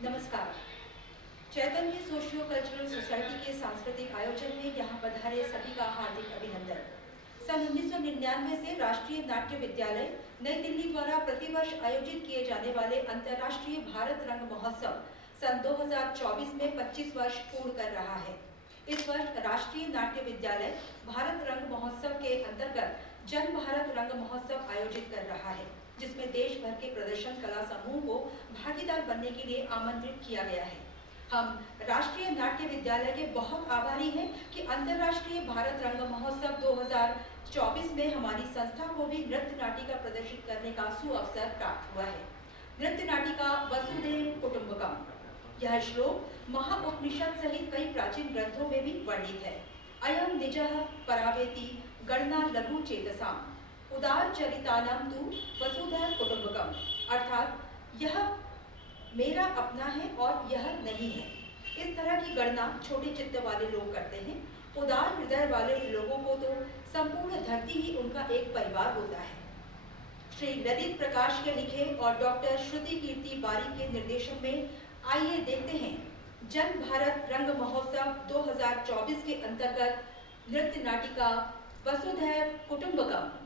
नमस्कार। चैतन्य socio cultural society के सांस्कृतिक आयोजन में यहाँ पधारे सभी का हार्दिक अभिनंदन। सन 1999 से राष्ट्रीय नाट्य विद्यालय नई दिल्ली द्वारा प्रतिवर्ष आयोजित किए जाने वाले अंतर्राष्ट्रीय भारत रंग महोत्सव सन 2024 में 25 वर्ष पूर्ण कर रहा है। इस वर्ष राष्ट्रीय नाट्य विद्यालय भारत रंग महोत्सव के अंतर्गत जन भारत रंग महोत्सव आयोजित कर रहा है, जिसमें देश भर के प्रदर्शन कला समूह को भागीदार बनने के लिए आमंत्रित किया गया है। हम राष्ट्रीय नाट्य विद्यालय के बहुत आभारी हैं कि अंतर्राष्ट्रीय भारत रंग महोत्सव 2024 में हमारी संस्था को भी नृत्य नाटिका प्रदर्शित करने का सुअवसर प्राप्त हुआ है। नृत्य नाटिका वसुधैव कुटुंबकम, यह श्लोक महाउपनिषद सहित कई प्राचीन ग्रंथों में भी वर्णित है। अयम निजः परावेति गणना लघु चेतसाम उदार चरितानाम तु वसुधैव कुटुंबकम, अर्थात यह मेरा अपना है और यह नहीं है। इस तरह की गणना छोटे चित्त वाले लोग करते हैं। उदार हृदय वाले लोगों को तो संपूर्ण धरती ही उनका एक परिवार होता है। श्री ललित प्रकाश के लिखे और डॉक्टर श्रुति कीर्ति बारी के निर्देशन में आइए देखते हैं जन भारत रंग महोत्सव 2024 के अंतर्गत नृत्य नाटिका वसुधैव कुटुंबकम।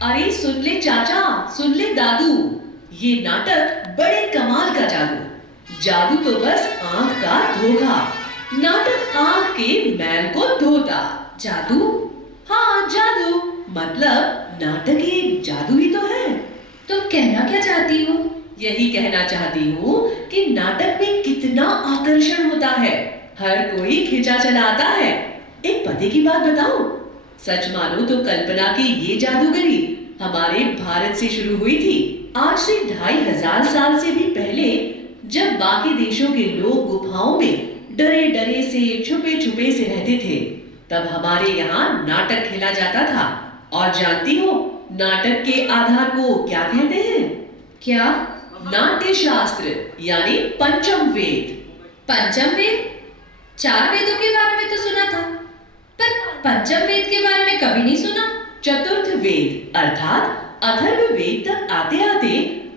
अरे सुन ले चाचा, सुन ले दादू, ये नाटक बड़े कमाल का जादू। जादू तो बस आंख का धोखा, नाटक आंख के मैल को धोता। जादू? हाँ जादू, मतलब नाटक एक जादू ही तो है। तुम कहना क्या चाहती हो? यही कहना चाहती हूँ कि नाटक में कितना आकर्षण होता है, हर कोई खिंचा चला आता है। एक पते की बात बताऊं, सच मानो तो कल्पना की ये जादूगरी हमारे भारत से शुरू हुई थी। आज से 2500 साल से भी पहले, जब बाकी देशों के लोग गुफाओं में डरे डरे से छुपे छुपे से रहते थे, तब हमारे यहाँ नाटक खेला जाता था। और जानती हो नाटक के आधार को क्या कहते हैं? क्या? नाट्य शास्त्र, यानी पंचम वेद। पंचम वेद? 4 वेदों के बारे में तो सुना था, पर पंचम वेद के बारे में कभी नहीं सुना। चतुर्थ वेद अर्थात अथर्व वेद तक आते आते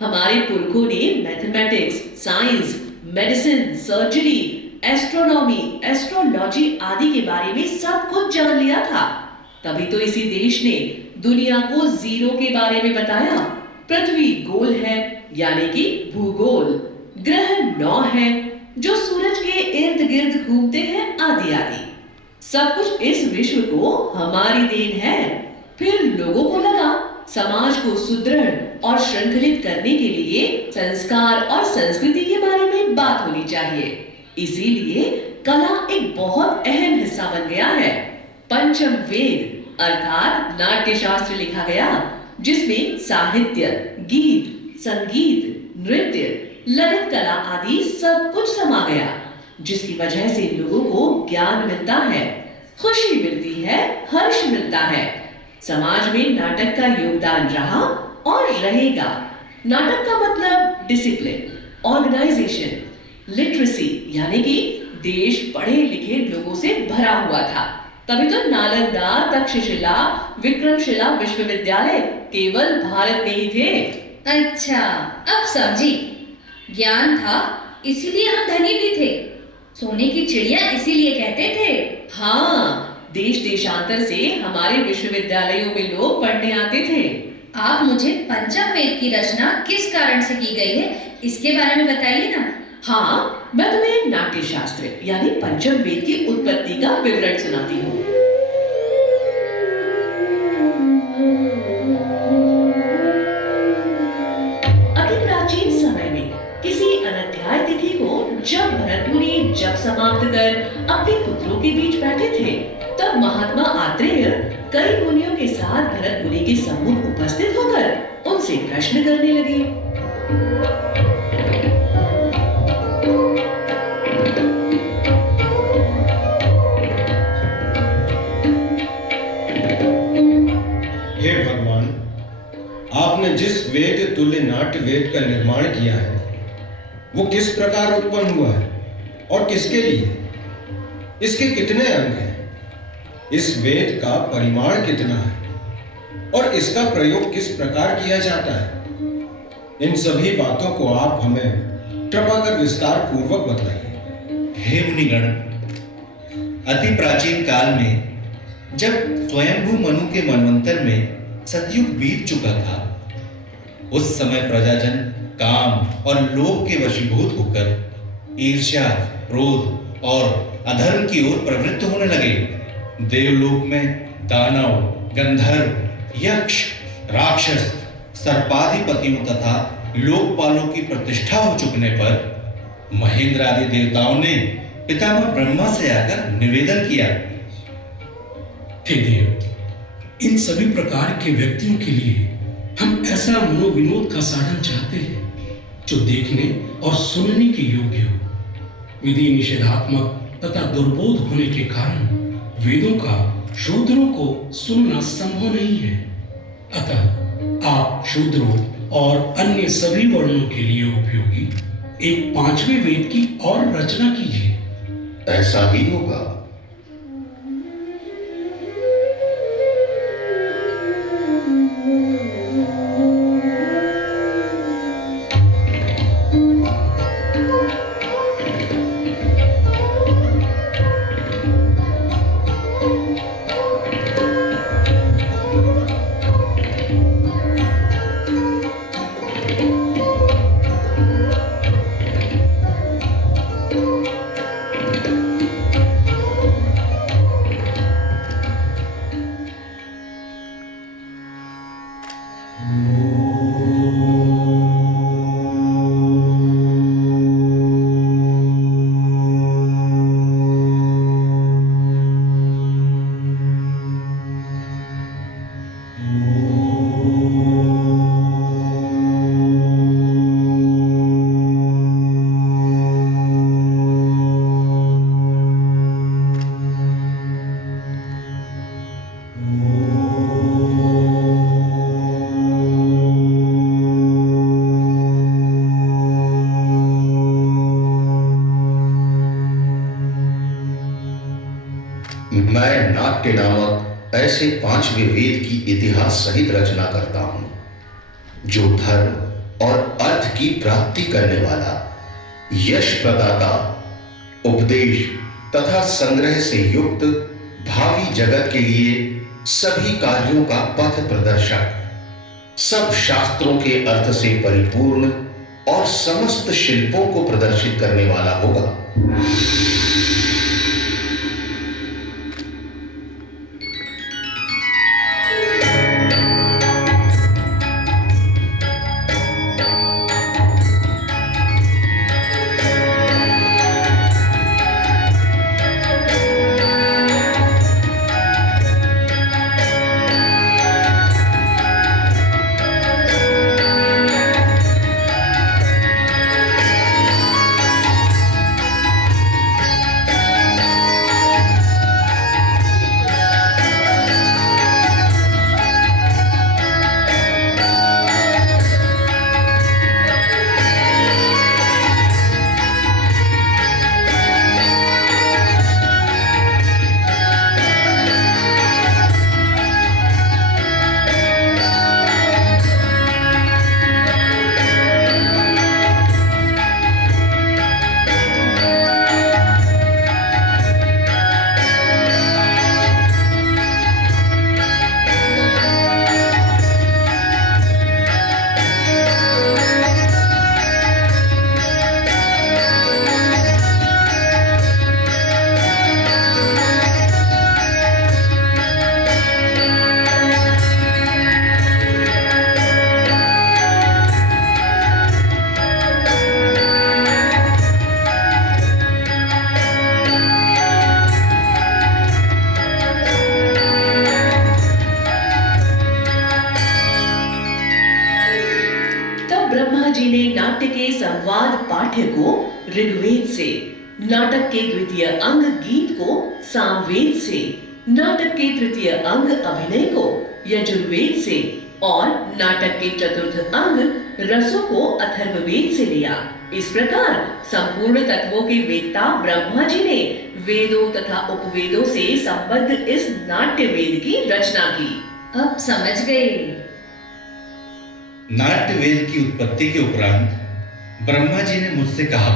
हमारे पुरखों ने mathematics, science, medicine, surgery, astronomy, astrology आदि के बारे में सब कुछ जान लिया था। तभी तो इसी देश ने दुनिया को जीरो के बारे में बताया। पृथ्वी गोल है, यानी कि भूगोल। ग्रह 9 है जो सूरज के इर्द गिर्द घूमते हैं, आदि आदि। सब कुछ इस विश्व को हमारी देन है। फिर लोगों को लगा समाज को सुदृढ़ और श्रृंखलित करने के लिए संस्कार और संस्कृति के बारे में बात होनी चाहिए। इसीलिए कला एक बहुत अहम हिस्सा बन गया है। पंचम वेद अर्थात नाट्य शास्त्र लिखा गया, जिसमें साहित्य, गीत, संगीत, नृत्य, ललित कला आदि सब कुछ समा गया, जिसकी वजह से लोगों को ज्ञान मिलता है, खुशी मिलती है, हर्ष मिलता है। समाज में नाटक का योगदान रहा और रहेगा। नाटक का मतलब डिसिप्लिन, ऑर्गेनाइजेशन, लिटरेसी यानी कि देश पढ़े लिखे लोगों से भरा हुआ था। तभी तो नालंदा, तक्षशिला, विक्रमशिला विश्वविद्यालय केवल भारत में ही थे। अच्छा, अब समझी। ज्ञान था इसीलिए हम धनी भी थे। सोने की चिड़िया इसीलिए कहते थे। हाँ, देश देशांतर से हमारे विश्वविद्यालयों में लोग पढ़ने आते थे। आप मुझे पंचम वेद की रचना किस कारण से की गई है, इसके बारे में बताइए ना। हाँ, मैं तुम्हें नाट्य शास्त्र यानी पंचम वेद की उत्पत्ति का विवरण सुनाती हूँ। अति प्राचीन समय में किसी अनध्याय तिथि को जब भरतमुनि जप समाप्त कर अपने पुत्रों के बीच बैठे थे, तब महात्मा आत्रेय कई मुनियों के साथ भरत मुनि के सम्मुख उपस्थित होकर उनसे प्रश्न करने लगे। हे भगवान, आपने जिस वेद तुल्य नाट्य वेद का निर्माण किया है, वो किस प्रकार उत्पन्न हुआ है और किसके लिए? इसके कितने अंग हैं? इस वेद का परिमाण कितना है और इसका प्रयोग किस प्रकार किया जाता है? इन सभी बातों को आप हमें कृपा कर विस्तार पूर्वक बताइए। हे मुनिगण, अति प्राचीन काल में जब स्वयंभू मनु के मनवंतर में सतयुग बीत चुका था, उस समय प्रजाजन काम और लोभ के वशीभूत होकर ईर्ष्या, क्रोध और अधर्म की ओर प्रवृत्त होने लगे। देवलोक में दानव, गंधर्व, यक्ष, राक्षस, सर्पाधिपतियों तथा लोकपालों की प्रतिष्ठा हो चुकने पर महेंद्र आदि देवताओं ने पितामह ब्रह्मा से आकर निवेदन किया। हे देव, इन सभी प्रकार के व्यक्तियों के लिए हम ऐसा मनोविनोद का साधन चाहते हैं जो देखने और सुनने के योग्य हो। विधि निषेधात्मक तथा दुर्बोध होने के कारण वेदों का शूद्रों को सुनना संभव नहीं है। अतः आप शूद्रों और अन्य सभी वर्णों के लिए उपयोगी एक पांचवें वेद की और रचना कीजिए। ऐसा ही होगा। मैं नाट्य नामक ऐसे पांचवें वेद की इतिहास सहित रचना करता हूं जो धर्म और अर्थ की प्राप्ति करने वाला, यश प्रदाता, उपदेश तथा संग्रह से युक्त भावी जगत के लिए सभी कार्यों का पथ प्रदर्शक, सब शास्त्रों के अर्थ से परिपूर्ण और समस्त शिल्पों को प्रदर्शित करने वाला होगा। के संवाद पाठ्य को ऋग्वेद से, नाटक के द्वितीय अंग गीत को सामवेद से, नाटक के तृतीय अंग अभिनय को यजुर्वेद से और नाटक के चतुर्थ अंग रसों को अथर्ववेद से लिया। इस प्रकार संपूर्ण तत्वों के वेदता ब्रह्मा जी ने वेदों तथा उपवेदों से संबद्ध इस नाट्य वेद की रचना की। अब समझ गए। नाट्य वेद की उत्पत्ति के उपरांत ब्रह्मा जी ने मुझसे कहा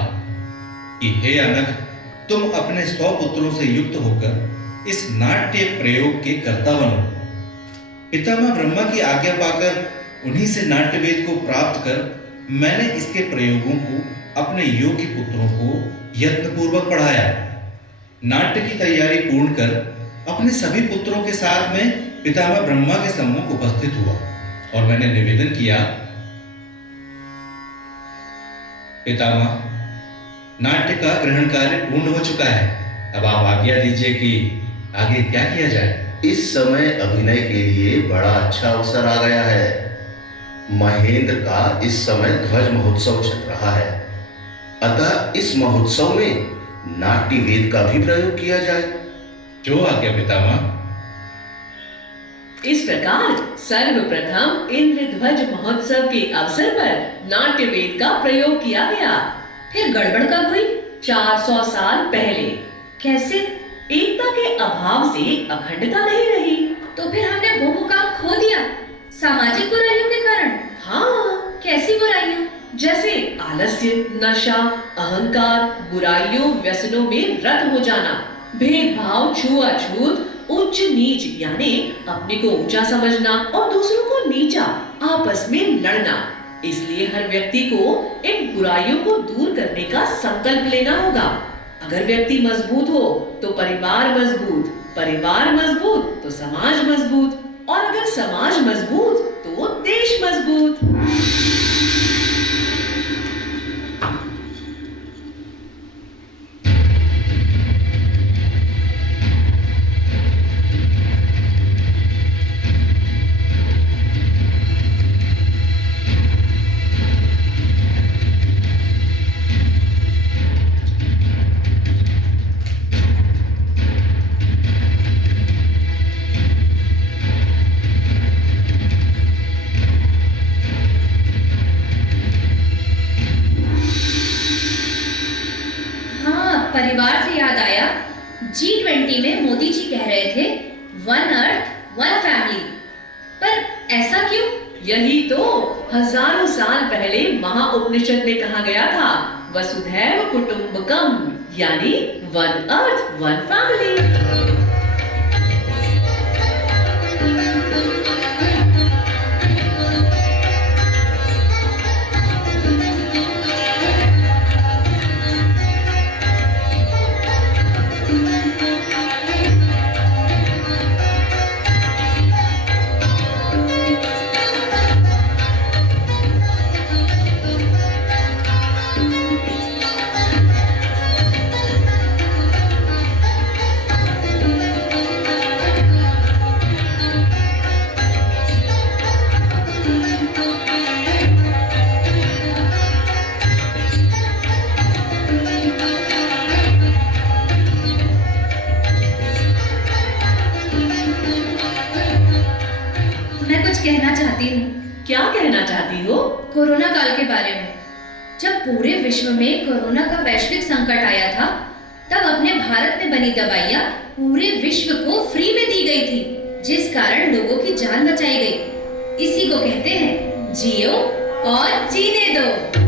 कि हे अनघ, तुम अपने 100 पुत्रों से युक्त होकर इस नाट्य प्रयोग के कर्ता बनो। पितामह ब्रह्मा की आज्ञा पाकर उन्हीं से नाट्य वेद को प्राप्त कर मैंने इसके प्रयोगों को अपने योग्य पुत्रों को यत्नपूर्वक पढ़ाया। नाट्य की तैयारी पूर्ण कर अपने सभी पुत्रों के साथ में पितामह ब्रह्मा के सम्मुख उपस्थित हुआ और मैंने निवेदन किया, पितामह, नाट्य का ग्रहण कार्य पूर्ण हो चुका है। अब आप आज्ञा दीजिए कि आगे क्या किया जाए। इस समय अभिनय के लिए बड़ा अच्छा अवसर आ गया है। महेंद्र का इस समय ध्वज महोत्सव चल रहा है, अतः इस महोत्सव में नाट्य वेद का भी प्रयोग किया जाए। जो आज्ञा पितामह। इस प्रकार सर्वप्रथम इंद्रध्वज महोत्सव के अवसर पर नाट्य वेद का प्रयोग किया गया। फिर गड़बड़ कब हुई? 400 साल पहले। कैसे? एकता के अभाव से अखंडता नहीं रही। तो फिर हमने वो मुकाम खो दिया सामाजिक बुराइयों के कारण। हाँ, कैसी बुराइयों? जैसे आलस्य, नशा, अहंकार, बुराइयों, व्यसनों में रत हो जाना, भेदभाव, छुआछूत, उच्च नीच यानी अपने को ऊंचा समझना और दूसरों को नीचा, आपस में लड़ना। इसलिए हर व्यक्ति को इन बुराइयों को दूर करने का संकल्प लेना होगा। अगर व्यक्ति मजबूत हो तो परिवार मजबूत, परिवार मजबूत तो समाज मजबूत, और अगर समाज मजबूत तो देश मजबूत। परिवार से याद आया, G20 में मोदी जी कह रहे थे वन अर्थ वन फैमिली, पर ऐसा क्यों? यही तो हजारों साल पहले महाउपनिषद में कहा गया था, वसुधैव कुटुंबकम, यानी वन अर्थ वन फैमिली। कहना चाहती हूँ। क्या कहना चाहती हो? कोरोना काल के बारे में। जब पूरे विश्व में कोरोना का वैश्विक संकट आया था, तब अपने भारत में बनी दवाइयाँ पूरे विश्व को फ्री में दी गई थी, जिस कारण लोगों की जान बचाई गई। इसी को कहते हैं जियो और जीने दो।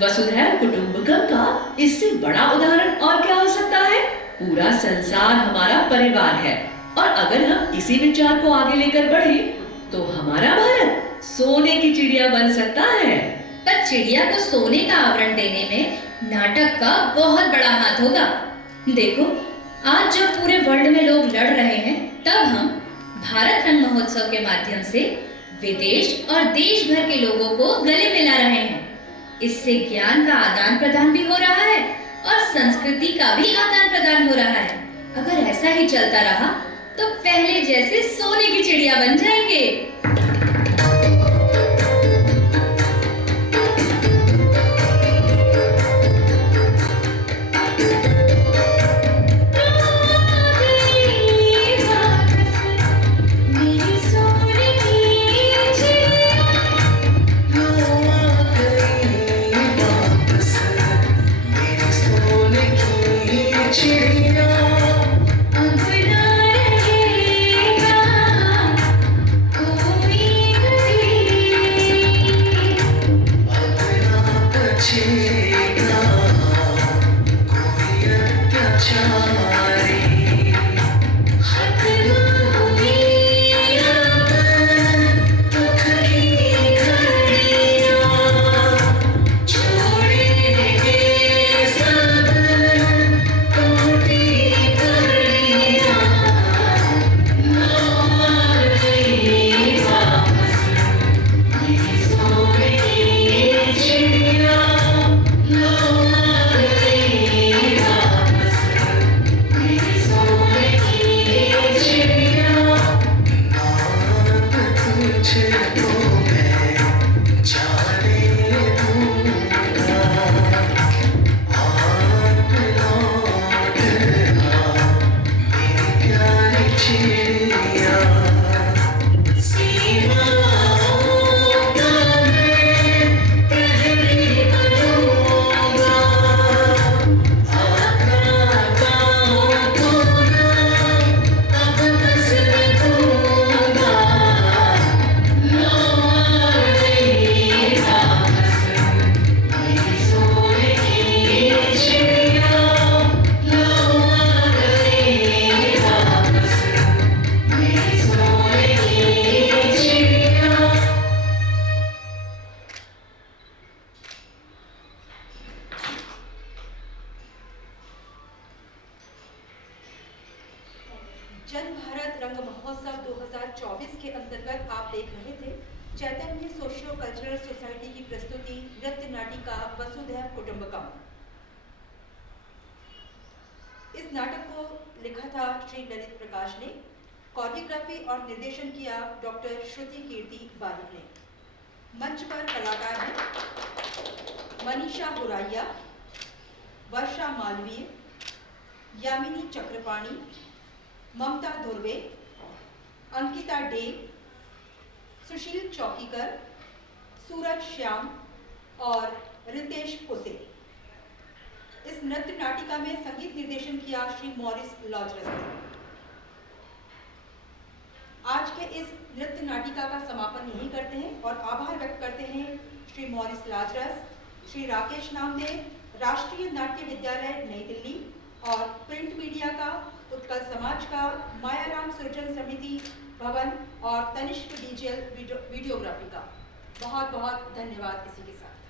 वसुधैव कुटुंबकम का इससे बड़ा उदाहरण और क्या हो सकता है? पूरा संसार हमारा परिवार है और अगर हम इसी विचार को आगे लेकर बढ़े तो हमारा भारत सोने की चिड़िया बन सकता है। पर चिड़िया को सोने का आवरण देने में नाटक का बहुत बड़ा हाथ होगा। देखो, आज जब पूरे वर्ल्ड में लोग लड़ रहे हैं, तब हम भारत रंग महोत्सव के माध्यम से विदेश और देश भर के लोगों को गले मिला रहे हैं। इससे ज्ञान का आदान प्रदान भी हो रहा है और संस्कृति का भी आदान प्रदान हो रहा है। अगर ऐसा ही चलता रहा तो पहले जैसे सोने की चिड़िया बन जाएंगे। जन भारत रंग महोत्सव 2024 के अंतर्गत आप देख रहे थे चैतन्य सोशियो कल्चरल सोसाइटी की प्रस्तुति नृत्य नाटिका वसुधैव कुटुंबकम। इस नाटक को लिखा था श्री ललित प्रकाश ने, कोरियोग्राफी और निर्देशन किया डॉक्टर श्रुति कीर्ति बारिक ने। मंच पर कलाकार हैं मनीषा हुराइया, वर्षा मालवीय, यामिनी चक्रपाणी, ममता धुर्वे, अंकिता डे, सुशील चौकीकर, सूरज श्याम और रितेश पुसे। इस नृत्य नाटिका में संगीत निर्देशन किया श्री मॉरिस लॉजरस ने। आज के इस नृत्य नाटिका का समापन यहीं करते हैं और आभार व्यक्त करते हैं श्री मॉरिस लॉजरस, श्री राकेश नामदेव, राष्ट्रीय नाट्य विद्यालय नई दिल्ली और प्रिंट मीडिया का, उत्कल समाज का, मायाराम सृजन समिति भवन और तनिष्क डिजिटल वीडियोग्राफी का। बहुत बहुत धन्यवाद इसी के साथ।